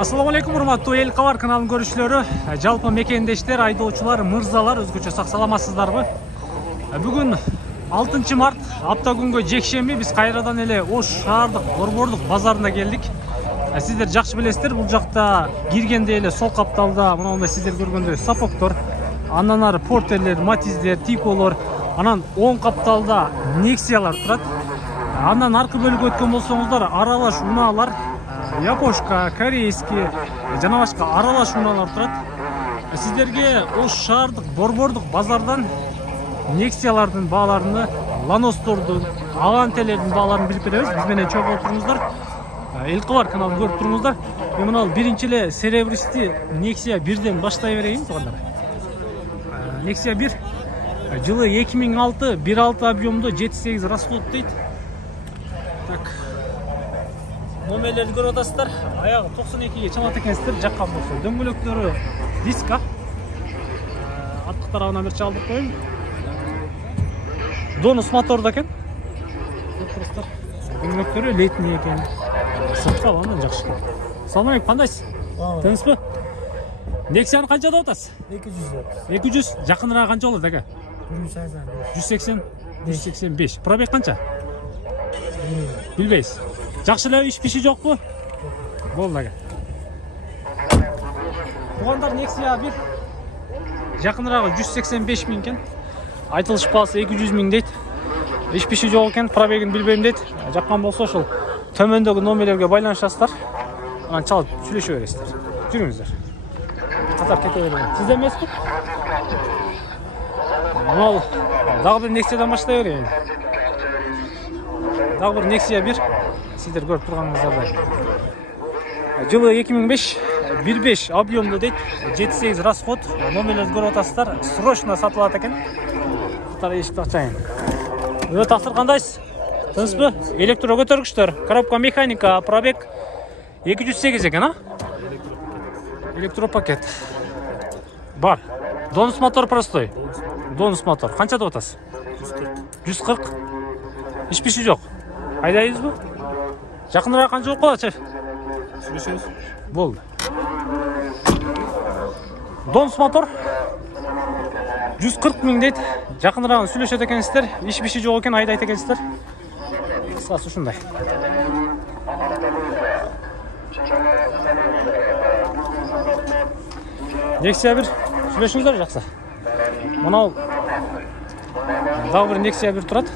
Assalamu alaikum, урматтуу эл кабар каналынын көрүүчүлөрү, жалпы мекендештер, айдоочулар, мырзалар, өзгөчө сак саламатсыздарбы? Бүгүн 6 март, апта күнгө жекшемби, биз кайрадан эле Ош шаардык борбордук базарына келдик. Сиздер жакшы билесиздер, бул жакта киргенде эле сол капталда мындай сиздер көргөндөй сапоктор, андан ары портерлер, матиздер, тиколор, анан оң капталда нексиялар турат. Андан аркы бөлүгү өткөн болсоңуздар, аралаш унаалар, япошка, корейский, жана башка аралаш унаалар турат. Сиздерге Ош шаардык борбордук базардан нексиялардын бааларını, ланостордун, авантелердин бааларын билип беребиз. Биз менен чогуу туруңуздар. Эл кабар каналын көрүп туруңуздар. Мен мына биринчи эле серебристи Nexia 1ден баштай берейин тугандар. Nexia 1 жылы 2006 1.6 объемдо 7.8 расход дейт. Так. Номерлерди көрүп атасыздар. Аягы 92ге чалат экенсиздер, жаккан болсо. Дөңгөлөктөрү диска. Аттык тарабынан бир чалдырып коеюн. Донус моторда экен. Дөңгөлөктөрү летний экен. Сыртка андан жакшы экен. Салам алейкум, кандайсыз? Тынчпы? Nexia канчада атасыз? 200. Жакыныраак канча болот ака? 180. 185. Пробег канча? Билбейсиз. Жакшы эле иш биши жокпу? Болду ака. Тугандар, Nexia 1 жакыныраагы 185 миң экен. Айтылыш баасы 200 миң дейт. Иш биши жок экен, пробегин билбейм дейт. Жаккан болсо ошол төмөндөгү номерлерге байланышасыздар. Анан чалып сүйлөшө бересиздер. Жүрүңүздөр. Катар кете берейин. Сиз эмеспи? Мол, дагы бир Nexia'дан баштай берейин. Дагы бир Nexia 1. Сиздер көрүп турганыңыздардай. Жылы 2005 1.5 объемдо дейт. 7.8 расход. Номерлерди көрүп атасыздар. Срочно сатылат экен. Катар эшикти ачайын. Тасыр кандайсыз? Тынчпы? Электро көтөргүчтөр, коробка механика, пробег 208 экен, а? Электропакет. Бар. Донус мотор простой. Донус мотор. Канча деп атасыз? 140. Иш биши жок. Айдайсызбы? Жакыныраак канча болуп калат, шеф? Сүйлөшөбүз. Болду. Донус мотор 140 миң дейт. Жакыныраак сүйлөшөт экенсиздер. Иш биши жок экен, айдайт экенсиздер. Кысасы ушундай. Nexia 1 сүйлөшүңүздөр жаксы. Мына дагы бир Nexia 1 турат.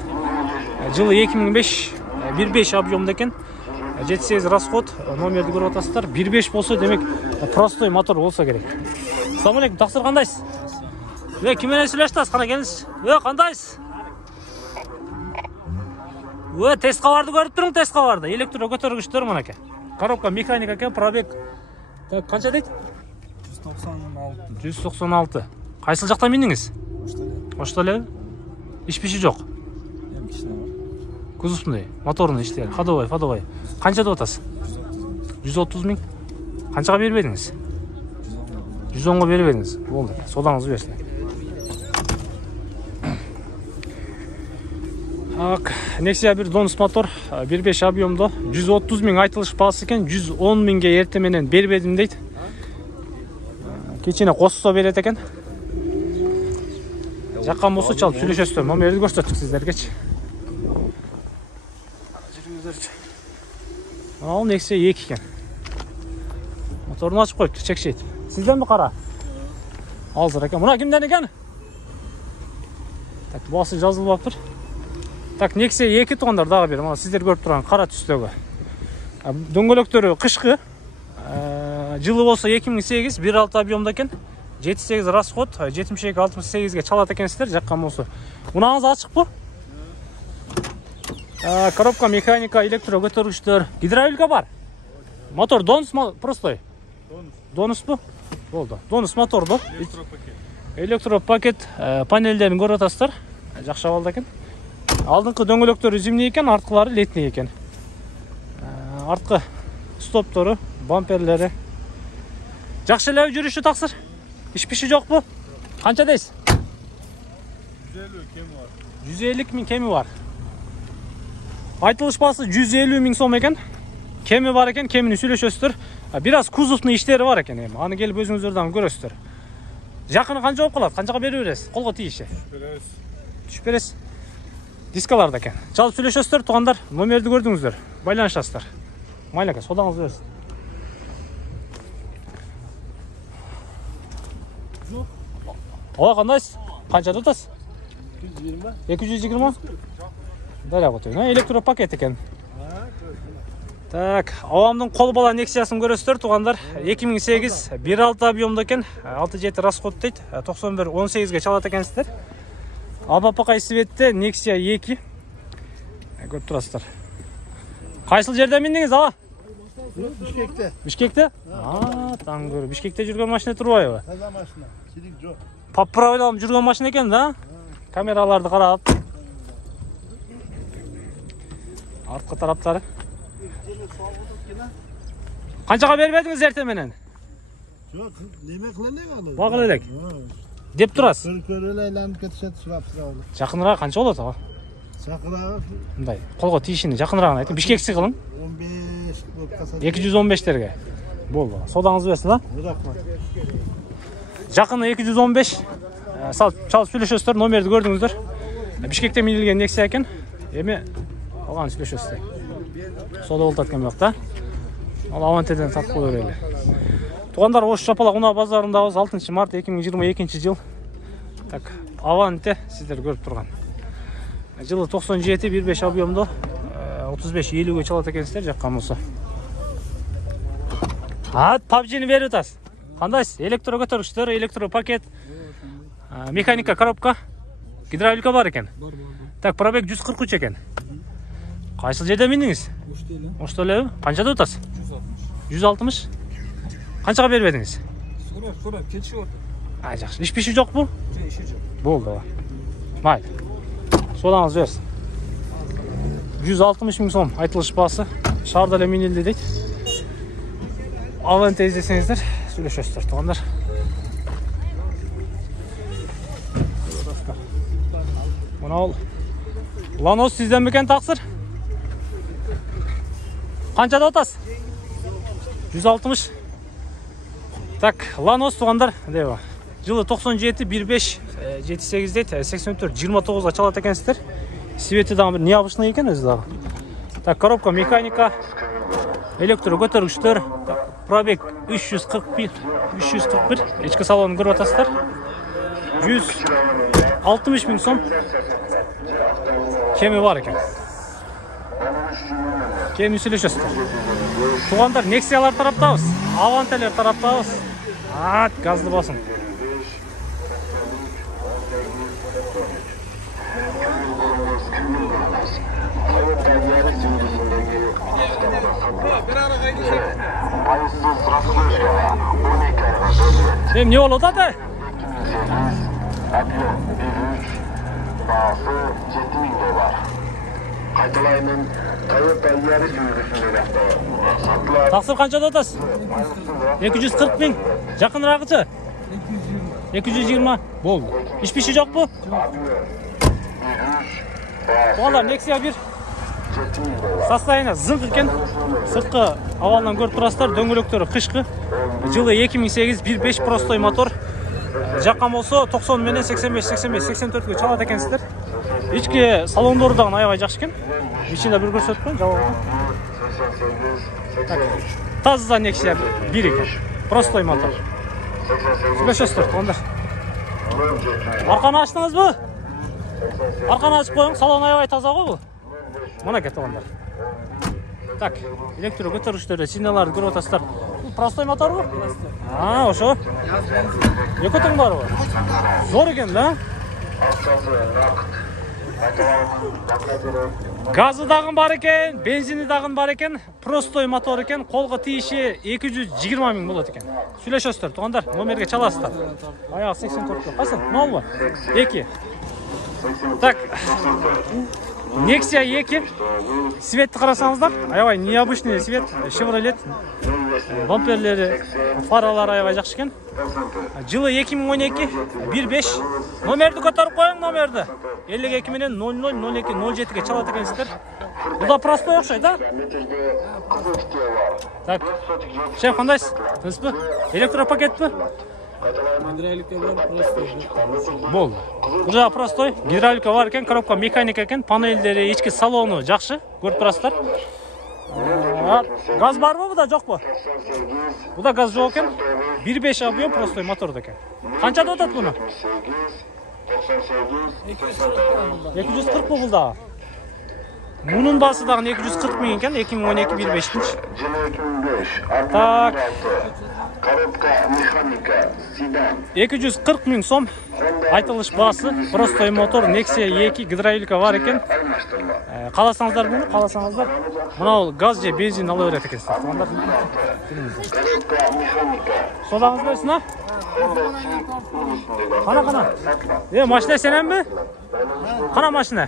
Жылы 2005 1.5 объемдо экен. 7.8 расход, номерди көрүп атасыздар. 1.5 болсо, демек простой мотор болсо керек. Салам алейкум, таксыр кандайсыз? Ким менен сүйлөшөтсүз? Кана келиңиз. Кандайсыз? Тест кабарды көрүп туруң, тест кабарды. Электро көтөргүчтөр мынакей. Коробка механика экен, пробег. Так, канча дейт? 196. Кайсыл жактан биндиңиз? Ошто эле. Иш биши жок. Кузовный, моторный иштер, ходовой. Канча деп атасыз? 130 миң. Канчага берип бериңиз? 110го берип бериңиз. Болду. Содаңызды берсин. Nexia 1 донус мотор 1.5 объемдо 130 миң айтылыш баасы экен, 110 миңге эрте менен бербедим дейт. Кечине косто берет экен. Жаккан болсо чалып сүйлөшөсүздөр. Номерди көрсөттүк сиздергечи. Жүрүңүздөрчү. Ал Nexia 2 экен. Моторун ачып коюптур, чекшейт. Сизденби кара? Алзыр экен. Мына кимден экен? Так, баасы жазылбаптыр. Так, Nexia 2 тугандар дагы бир. Мына сиздер көрүп турган кара түстөгү. Дөңгөлөктөрү кышкы. Жылы болсо 2008 1.6 объемдо экен. 7.8 расход, 72-68ге чалат экенсиздер, жаккан болсо. Унаңыз ачыкпы? Коробка механика, электро көтөргүчтөр, гидравлика бар. Мотор донус простой. Донуспу? Болду. Донус мотордо. Электропакет панелдерин көрүп атасыздар. Жакшы абалда экен. Алдыңкы дөңгөлөктөрү зимний экен, арткылары летний экен. Арткы стоптору, бамперлери. Жакшы эле жүрүшү таксыр. Иш биши жокпу? Канча дейсиз? 150 кеми бар. 150 миң кеми бар. Айтылыш баасы 150 миң сом экен. Kemi бар екен, кемini сүйлөшөсүздөр. Biraz кузовный иштери бар екен эми. Аны келип өзүңүздөр дагы көрөсүздөр. Жакыны канча болуп калат? Канчага берип бересиз? Колго тийиши. Түшүп бересиз. Дискаларда экен. Жалып сүйлөшөсүздөр, туугандар. Номерди көрдүңүздөр. Байланышасыздар. Майлака, содаңызды берсин. Ооба, кандайсыз? Канчада атасыз? 220. Дарак отойн. Электропакет экен. Так, авамдын кол бала Nexia-сын көрөсүздөр, туугандар. 2008 1.6 объемдо экен, 6.7 расход дейт, 91-18ге чалат экенсиздер. АПП светте Nexia 2. Көрүп турасыздар. Кайсыл жерден биндиңиз, ага? Бишкекте. Бишкекте? Таң көрүп. Бишкекте жүргөн машина турбайбы? Таза машина. Чирик жок. Поправилам жүргөн машина экен да? Камераларды карап. Арткы тараптары. Канчага бербедиңиз эртең менен? Жок, неме кыла элек аны? Багыл элек. Деп турасыз. Көрөлө айланып кетишет, сурап турабыз. Жакыныраак канча болот ага? Чакырагы Мындай, колго тийишини жакыныраак айтып, Бишкекси кылың. 15 болуп калса. 215терге. Болду. Содаңызды берсин, да? Рахмат. Жакыны 215. Чалып сүйлөшөсүздөр, номерди көрдүңүздөр. Бишкекте минилген Nexia экен. Эми алган сүйлөшөсүздөр. Сода болот экен бак да. Ал Авантеден сатып кое берели. Туугандар, Ош Жапалак унаа базарындабыз, 6 март 2022 жыл. Так, Аванте сиздер көрүп турган. Жылы 97 1.5 объемдо 35-50ге чалат экенсиздер, жаккан болсо. PUBG'ни берип атасыз. Кандайсыз? Электро көтөргүчтөр, электропакет, механика коробка, гидравлика бар экен. Так, пробег 143 экен. Кайсыл жерден биндиңиз? Ошто элеби? Канчада атасыз? 160. Канчага бербедиңиз? Сурап кетишип атат. Жакшы. Иш пиши жокпу? Иши жок. Болду. Майли. Содаңыз берсин. 160 миң сом айтылыш баасы. Шаарда эле минилди дейт. Аванте издесеңиздер, сүйлөшөсүздөр, туугандар. Мына ол Ланос сизден бекен таксыр? Канчада атасыз? 160. Так, Ланос туугандар, дейби. Жылы 97 1.5 78 дейт, 84 29га чалат экенсиздер. Свети дагы бир необычный экен өзү дагы. Так, коробка механика, электро көтөргүчтөр, пробег 341, ички салонун көрүп атасыздар. 160 миң сом. Кеми бар экен. Кеми сүйлөшөсүздөр. Туугандар, Nexia-лар тараптабыз, Авантелер тараптабыз. Газды басың. Эми не болуп атат? Баасы 7000 бар. Кайталаймын, Toyota Yaris жүргүсүндө сатылат. Таксыр канчада атасыз? 240 миң. Жакыныраагычы? 220. Болду. Иш пиши жокпу? Туугандар, Nexia 1 состояние зыңк экен. Сырткы абалынан көрүп турасыздар, дөңгөлөктөрү кышкы. Жылы 2008 1.5 простой мотор. Жаккан болсо 90 менен 85-84ге чалат экенсиздер. Ички салондору дагы аябай жакшы экен. Ичинде бир көрсөткөн, жабылган. Таза Nexia 1 экен. Простой мотор. Сүйлөшөсүздөр, туугандар. Арканы ачтыңызбы? Арканы ачып коюң, салон аябай таза го бул. Мына кет, туугандар. Так, электро көтөргүчтөрдө сигналарды көрүп атасыздар. Бул простой моторбу? Ошо. Экотуң барбы? Зор экен да? Газы дагы бар экен, бензини дагы бар экен, простой мотор экен, колго тийиши 220 миң болот экен. Сүйлөшөсүздөр, туугандар, номерге чаласыздар. Аягы 84. Кайсы? Нолбу? 2. Так. Nexia 2. Светти карасаңыздар, аябай необычный свет, Chevrolet. Bamperleri, faralari aябай жакшы экен. Жылы 2012 15 номерди көтөрүп коюң, номерди. 52 менен 00 02 07 чалат экенсиздер. Бул да простой окшойт, да? Так. Шеф, кандайсыз? Тынчпы? Электропакетпи? Гидравлика бар, простой. Болду. Бул жагы простой, гидравлика бар экен, коробка механика экен, панелдери, ички салону жакшы, көрүп турасыздар. Газ барбы буда, жокпу? Буда газ жок экен. 1.5 объем простой моторду экен. Канчада өтөт буну? 240 бул дагы. Мунун басы дагы 240 миң экен, 2012 1.5-тинчи. Жылы 2005. Так. Коробка механика, седан. 240 миң сом. Айтылыш басы, простой мотор, Nexia 2 гидравлика бар экен. Кааласаңыздар буну, кааласаңыздар. Мына газ же бензин ала берет экенсиздер. Коробка механика. Содаңыз берсин, а? Кана. Машина сененби? Кана машина?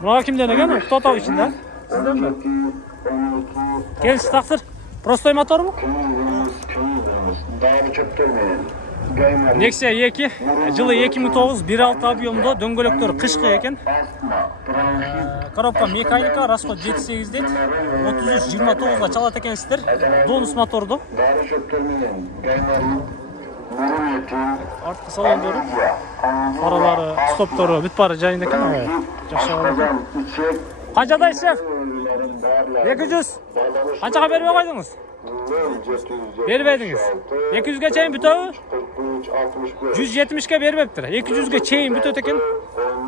Мына кимден экен? Тотау ичинде. Сизденби? Келсиз тактыр. Простой моторбу? Nexia 2, жылы 2009, 1.6 объемдо, дөңгөлөктөр кышкы экен. Коробка механика, расход 7-8 дейт. 33-29 чалат экенсиздер. Донус моторду. Арткы салондору, фаралары, стоптору бүт баары жайында экен. Жакшы экен. Канчадайсыз, шеф? 200. Канчага бербей койдуңуз? Бербедиңиз. 200ге чейин бүтөбү? 170ке бербептир. 200ге чейин бүтөт экен.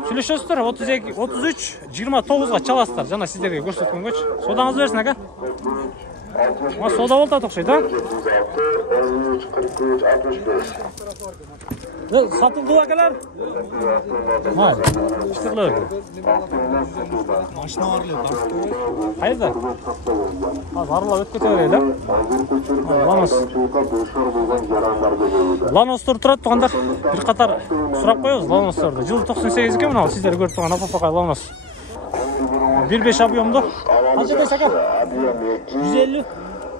Сүйлөшөсүздөр. 32, 33, 29га чаласыздар. Жана сиздерге көрсөткөнгөчү. Содаңыз берсин, ака. Ма сода болот окшойт, да? Сатылды акалар? Ма, иштирлер. Машина бар эле, Кайда? Барлап өтүп кете берели, да? Ланос. Ланостор турат турганда бир катар сурап коебуз Ланосторду. Жылы 98 экен мына сиздер көрүп турган апапакай Ланос. 1.5 объемдо. Канчадайсыз, ака? 150.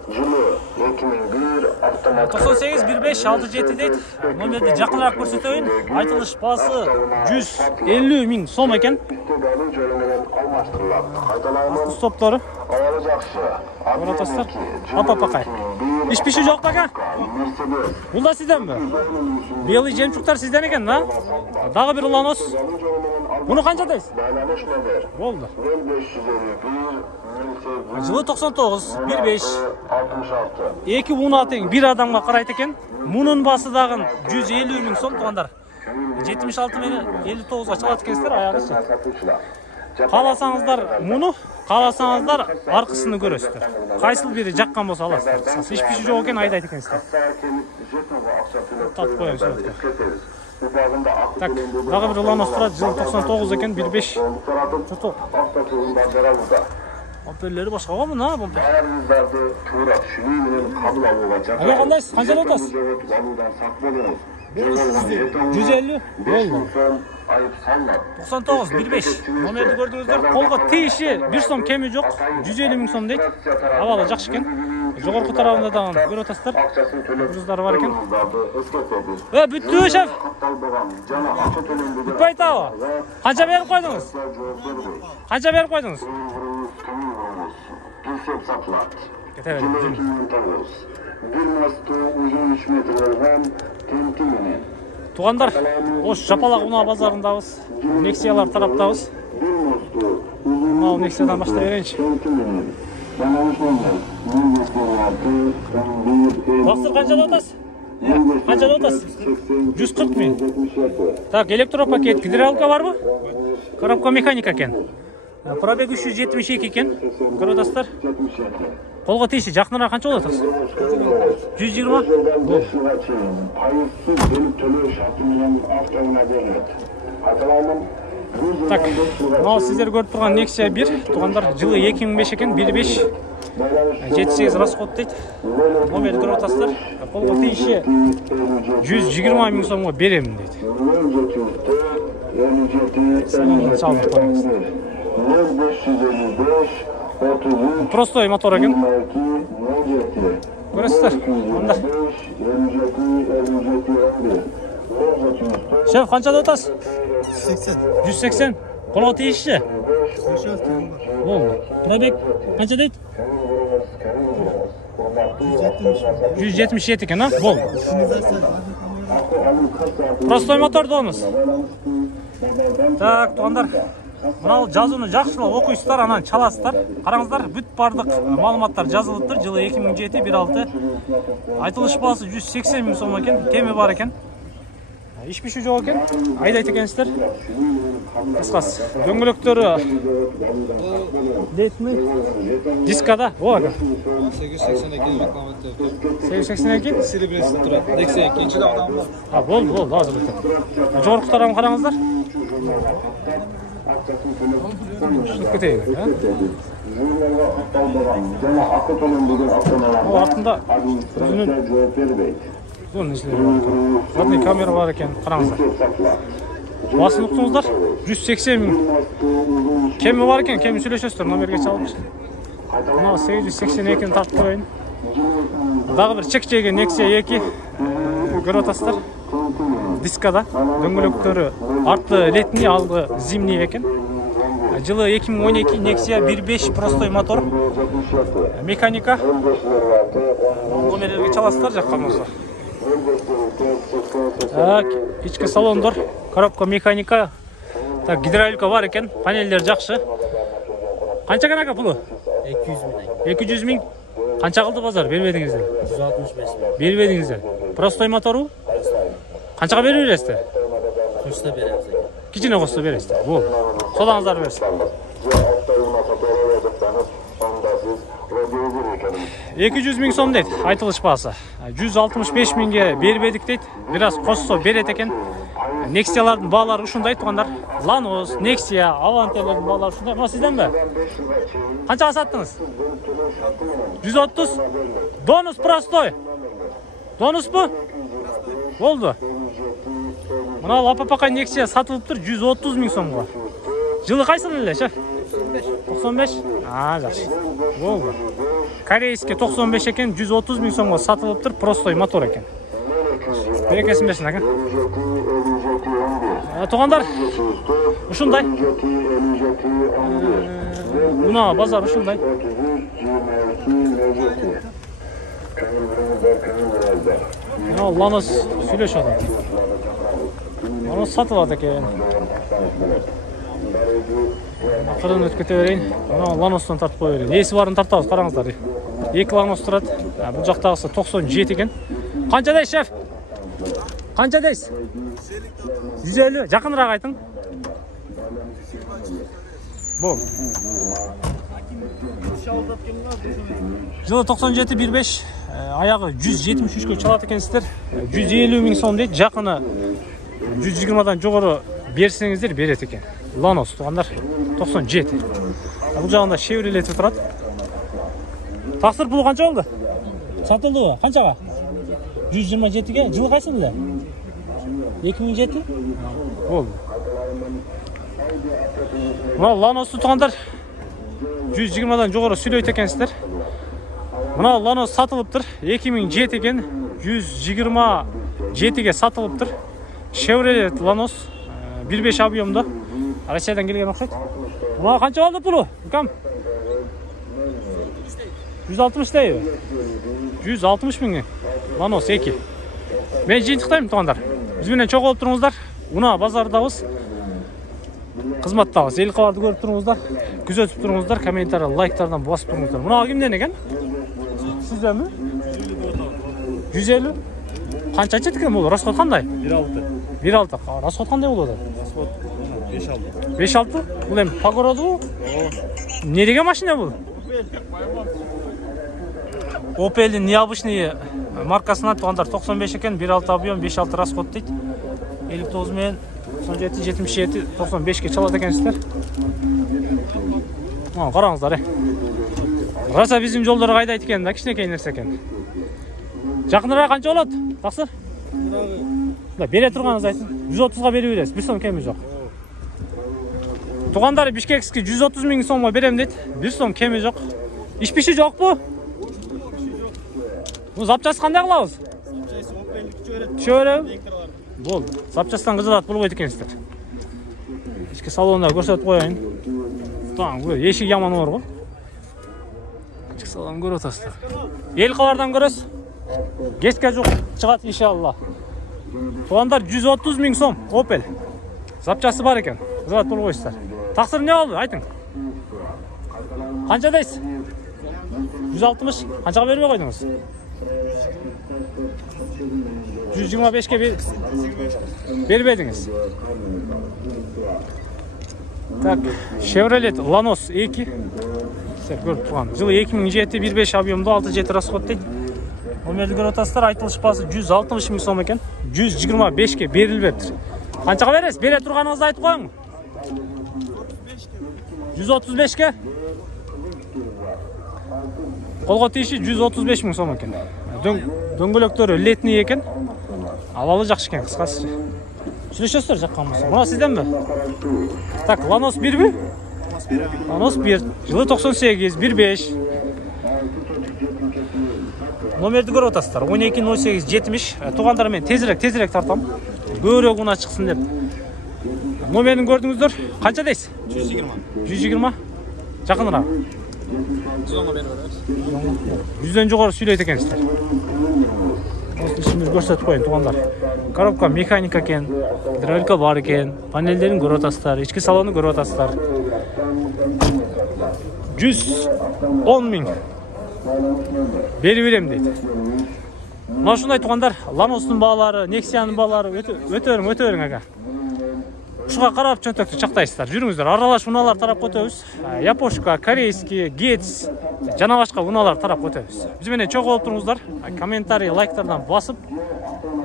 Жылы 2001 автомат 98 15 67 дейт. Номерди жакыныраак көрсөтөйүн. Айтылыш баасы 150 миң сом экен. Стоптору. Авалы жакшы. Оратасыздар. Апапакай. Иш пиши жок ака? Бул да сизденби? Белый жемчуктар сизден экен, да? Дагы бир Ланос. Буну канчадайсыз? Байланыш номер Болду. 0551 Жылы 99 15 66. 2 уна тең бир адамга карайт экен. Мунун басы дагы 150 миң сом тугандар. 76 менен 59га чалат экенсиздер, аягычы. Кааласаңыздар муну, кааласаңыздар аркысыны көрөсүздөр. Кайсыл бири жаккан болсо аласыздар. Иш пиши жок экен, айдайт экенсиздер. Татып коеюн суретке. Так, дагы бир Ланос турат, жылы 99 экен, 1.5. Чото. Бамперлери башкага мына бампер. Баарыңыздарды туура түшүнүү менен кабыл алууга чакырам. Ага, кандайсыз? Канчада атасыз? 150. Болду. Айып салмат. 99 1.5. Номерди көрдүңүздөр. Колго тийиши 1 сом кеми жок. 150 миң сом дейт. Абалы жакшы экен. Жогорку тарабында дагы көрүп атасыздар. Акчасын төлөп Кыргыздар бар экен. эскертебиз. Бүттүбү, шеф? Катталбаган жана акча төлөнбөгөн Бүтпөй атабы? Канча берип койдуңуз? Канча берип койдуңуз? Кесеп сатылат. Кете берди. 2009. Бир мосту узун 3 метр болгон темки менен. Тугандар, ош Жапалак унаа базарындабыз. Нексиялар тараптабыз. Бир мосту узун Мына Нексиядан баштай берейинчи. темки менен. Байланыш номер 0546 Бактыр канчада атасыз? Канчада атасыз? 140 миң. Так, электропакет, гидравлика барбы? Коробка механика экен. Пробег 372 экен. Көрүп атасыздар. Колго тийиши жакыныраак канча болот атасыз? 120. Пайызсыз бөлүп төлөө шарты менен автоунаа берилет. Аталган Так, мына сиздер көрүп турган Nexia 1, тугандар, жылы 2005 экен, 1.5. 7-8 расход дейт. Номерди көрүп атасыздар. Колго тийиши 120 миң сомго берем дейт. Салонун чалдырып коебуз. 0555 33 Простой мотор екен. 22 17 Көресіздер. Мында. 57 Шеф, қаншада отасыз? 80. 180. Қолға тиісші. Слышал, тем Болды. Пробег қанша дейді? 177 екен, а? Болды. Простой мотор доныз. Так, туғандар. Мынау жазуыны жақсылап оқисыздар, анан чаласыздар. Қараңыздар, бүт бардық маалыматтар жазылыптыр. Жылы 2007-16. Айтылыш бағасы 180 000 сом екен, кеме бар екен. Ешбір жоқ екен. Айдайды екенсіздер. Қысқасы. Дөңгелектері летный дискада. О, екен. 882 рекламаттар. 882. Серебрясында тұрады. Nexia 2-нчі даудан бар. Болды, азыр өтеді. Жорықтарам қараңыздар. Шынып кетейік, Ол артында Задный камера бар екен, қараңыздар. Басын ұқтыңыздар, 180 000. Кемі бар екен, кемі сөйлесесіздер, номерге чалып. Мынау 882-ні тартып қойын. Дағы бір чек жеген Nexia 2 көріп атасыздар. Дискада, дөңгелектері арты летний, алғы зимний екен. Жылы 2012 Nexia 1.5 простой мотор. Механика. Номерлерге чаласыздар жаққан болса. Так, ичкі салондор, коробка механика. Так, гидравлика бар екен, панельдер жақшы. Қанша қанақа пұлы? 200 000. Қанша қылды базар? Бербедіңіздер? 165 000. Бербедіңіздер. Простой мотору? Қаншаға беріп бересіздер? Қоста береміз. Кичине қосты бересіздер. Болды. Содаңыздар берсін. 200 000 сом дейді, айтылыш бағасы. 165 000-ге бербедік дейді. Біраз қосса берет екен. Nexia-лардың бағалары ұшындай туғандар. Lanos, Nexia, Avant'елердің бағалары ұшындай. Мұна сізден бе? Қаншаға саттыңыз? 130. Донус простой. Донус бұ? Болды. Мұна лапапақай Nexia сатылып тұр 130 000 сомға. Жылы қайсын әлі, шеф? 95? Жақсы. Болды. Корейский 95 екен, 130 000 сомға сатылып тұр, простой мотор екен. Берекесін берсін, әкен. Туғандар, ұшындай. Мұна базар ұшындай. Lanos сөйлеш одан. Lanos сатылады екен. Қырын өткете берейін. Lanos'тан тартып қой берейін. Есі барын тартауыз, қараңыздар. 2 Lanos тұрады. Бұл жақтағысы 97 екен. Қанша дейсіз, шеф? Қанша дейсіз? 150. Жақынырақ айтың. Бол. Жылы 97 1.5. Аяғы 173-ке чалады екенсіздер. 150 000 сом дейді. Жақыны 120-дан жоғары берсеңіздер берет екен. Lanos туғандар 97. Бұл жағында Chevrolet тұрады. Тақсыр пұлы қанша болды? Сатылды ғой. Қаншаға? 127-ге. Жылы қайсы білді? 2007? Болды. Мұна Lanos'ты туғандар 120-дан жоғары сөйлейді екенсіздер. Мұна Lanos сатылып тұр. 2007 екен. 127-ге сатылып тұр. Chevrolet Lanos 1.5 объемда. Россиядан келген ұқсайды. Мұна қанша алды пұлы? Үкам? 160 дейі. 160 000. Lanos 2. Мен жиынтықтаймын туғандар. Бізбенен чоқ олып тұрыңыздар. Уна базардауыз. Қызматтауыз. Ел қабарды көріп тұрыңыздар. Күзетіп тұрыңыздар. Комментарі, лайктардан басып тұрыңыздар. Мұна кімден екен? Сізден бі? 150. Қанша жеткен бұл? Расход қандай? 1.6. Расход қандай болды? 5.6. Бұл әм пагороды бұл? Не деген машина бұл? Opel'in необычный маркасына туғандар 95 екен, 1.6 объем, 5.6 расход дейді. 59 мен 97, 77, 95-ке чалады екенсіздер. Қараңыздар, Раса bizim жолдары қайда екен, кішінекей нәрсе екен. Жақынырақ қанша болады? Тақсыр? Бере тұрғаныңыз айтсын. 130-ға бере бересіз, бір сом кемі жоқ. Туғандары Бишкекский 130 миң сомға берем дейді. 1 сом кеми жоқ. Ишпиши жоқ бұ? Бұл запчасы қандай қылауыз? Шөре? Болды. Запчастан қызылат бұл қойды екенсіздер. Ішкі салонда көрсетіп қойайын. Ешік яман бар ғой. Ішкі салон көріп отырсыздар. Ел қалардан көресіз? Геске жоқ шығады иншалла. Туғандар 130 миң сом. Opel. Запчасы бар екен. Қызылат бұл қойсыздар. Тақсыр не oldu? Айтың. Қанша дейсіз? 160. Қаншаға бермей қойдыңыз? 125-ке бербедіңіз. Так, Chevrolet Lanos 2. Сіздер көріп тұрған. Жылы 2007 1.5 объемды 6.7 расход дейді. Номерді көріп отырсыздар, айтылыш басы 160 миң сом екен. 125-ке берілбепті. Қаншаға бересіз? Бере тұрғаныңызды айтып қойың. 135-ке? Қолға тиіші 135 миң сом екен. Дөңгөлектері летний екен. Авалы жақшы екен, қысқасы. Сүйлешесіздер жаққан болса. Мұна сізден бі? Так, Lanos 1 бі? Lanos 1. Жылы 98, 1.5. Номерді көріп отырсыздар. 12.08.70. Туғандармен тезірек тартам. Көрек ұна шықсын деп. Номерін көрдіңіздер. Қанша дейсіз? 120. 120? Жақынырақ. 110-ға беріп береміз. 100-ден жоғары сөйлейді екенсіздер. Осы ішімді көрсетіп қойын, туғандар. Коробка механика екен, гидравлика бар екен, панельдерін көріп отырсыздар, ішкі салоны көріп отырсыздар. 110 миң беріп берем дейді. Мына шындай туғандар, Lanos'тың бағалары, Nexia'ның бағалары өте өрің аға. Шуға қарап чөнтөктү чактайсыздар. Жүрүңүздөр. Аралаш унаалар тарап өтөбүз. Япошка, корейский, гец, жана башка унаалар тарап өтөбүз. Биз менен чогуу болуп туруңуздар. Комментарий, лайктардан басып,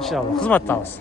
иншалла кызматтабыз.